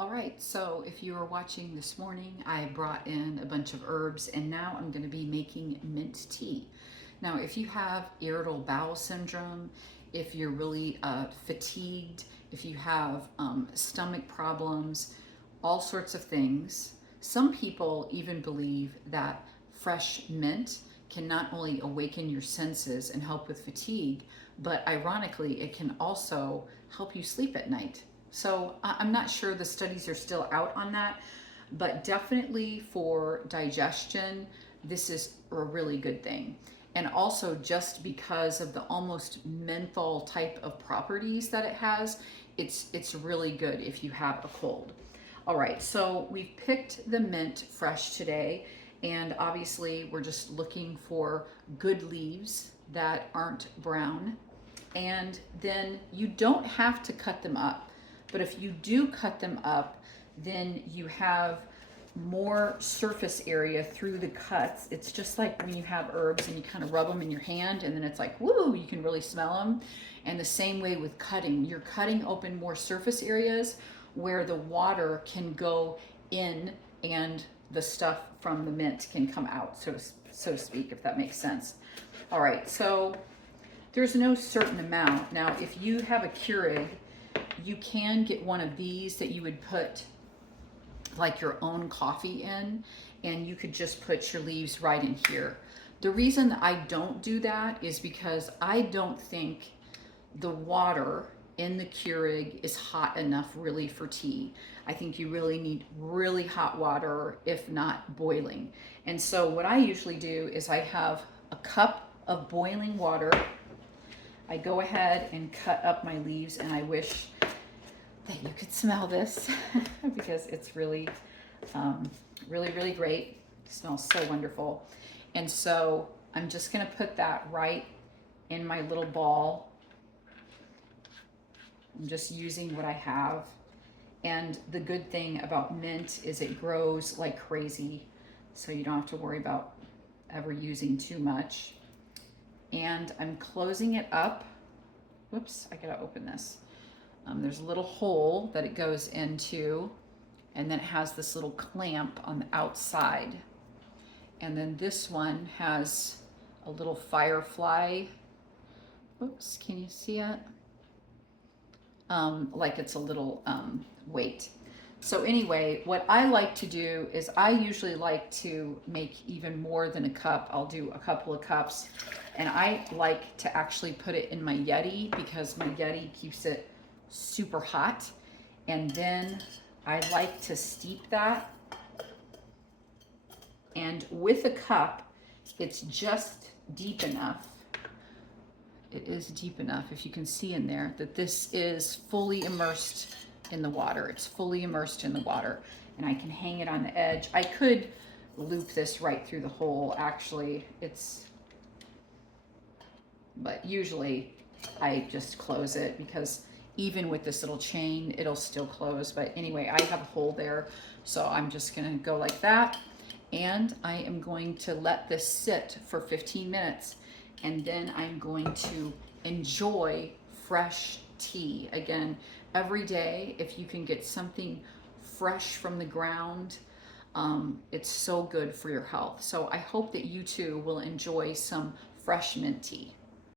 All right, so if you were watching this morning, I brought in a bunch of herbs and now I'm going to be making mint tea. Now, if you have irritable bowel syndrome, if you're really fatigued, if you have stomach problems, all sorts of things, some people even believe that fresh mint can not only awaken your senses and help with fatigue, but ironically, it can also help you sleep at night. So I'm not sure, the studies are still out on that, but definitely for digestion, this is a really good thing. And also just because of the almost menthol type of properties that it has, it's really good if you have a cold. All right, so we've picked the mint fresh today, and obviously we're just looking for good leaves that aren't brown. And then you don't have to cut them up. But if you do cut them up, then you have more surface area through the cuts. It's just like when you have herbs and you kind of rub them in your hand and then it's like, woo, you can really smell them. And the same way with cutting, you're cutting open more surface areas where the water can go in and the stuff from the mint can come out, so to speak, if that makes sense. All right, so there's no certain amount. Now, if you have a Keurig, you can get one of these that you would put like your own coffee in, and you could just put your leaves right in here. The reason that I don't do that is because I don't think the water in the Keurig is hot enough really for tea. I think you really need really hot water, if not boiling. And so what I usually do is I have a cup of boiling water. I go ahead and cut up my leaves, and I wish that you could smell this because it's really, really great. It smells so wonderful. And so I'm just gonna put that right in my little ball. I'm just using what I have. And the good thing about mint is it grows like crazy, so you don't have to worry about ever using too much. And I'm closing it up. Whoops, I gotta open this. There's a little hole that it goes into, and then it has this little clamp on the outside. And then this one has a little firefly. Oops, can you see it? Like it's a little weight. So anyway, what I like to do is I usually like to make even more than a cup. I'll do a couple of cups, and I like to actually put it in my Yeti because my Yeti keeps it super hot. And then I like to steep that. And with a cup, it's just deep enough. It is deep enough, if you can see in there, that this is fully immersed in the water. It's fully immersed in the water. And I can hang it on the edge. I could loop this right through the hole, actually. But usually I just close it because even with this little chain, it'll still close. But anyway, I have a hole there, so I'm just gonna go like that. And I am going to let this sit for 15 minutes. And then I'm going to enjoy fresh tea. Again, every day, if you can get something fresh from the ground, it's so good for your health. So I hope that you too will enjoy some fresh mint tea.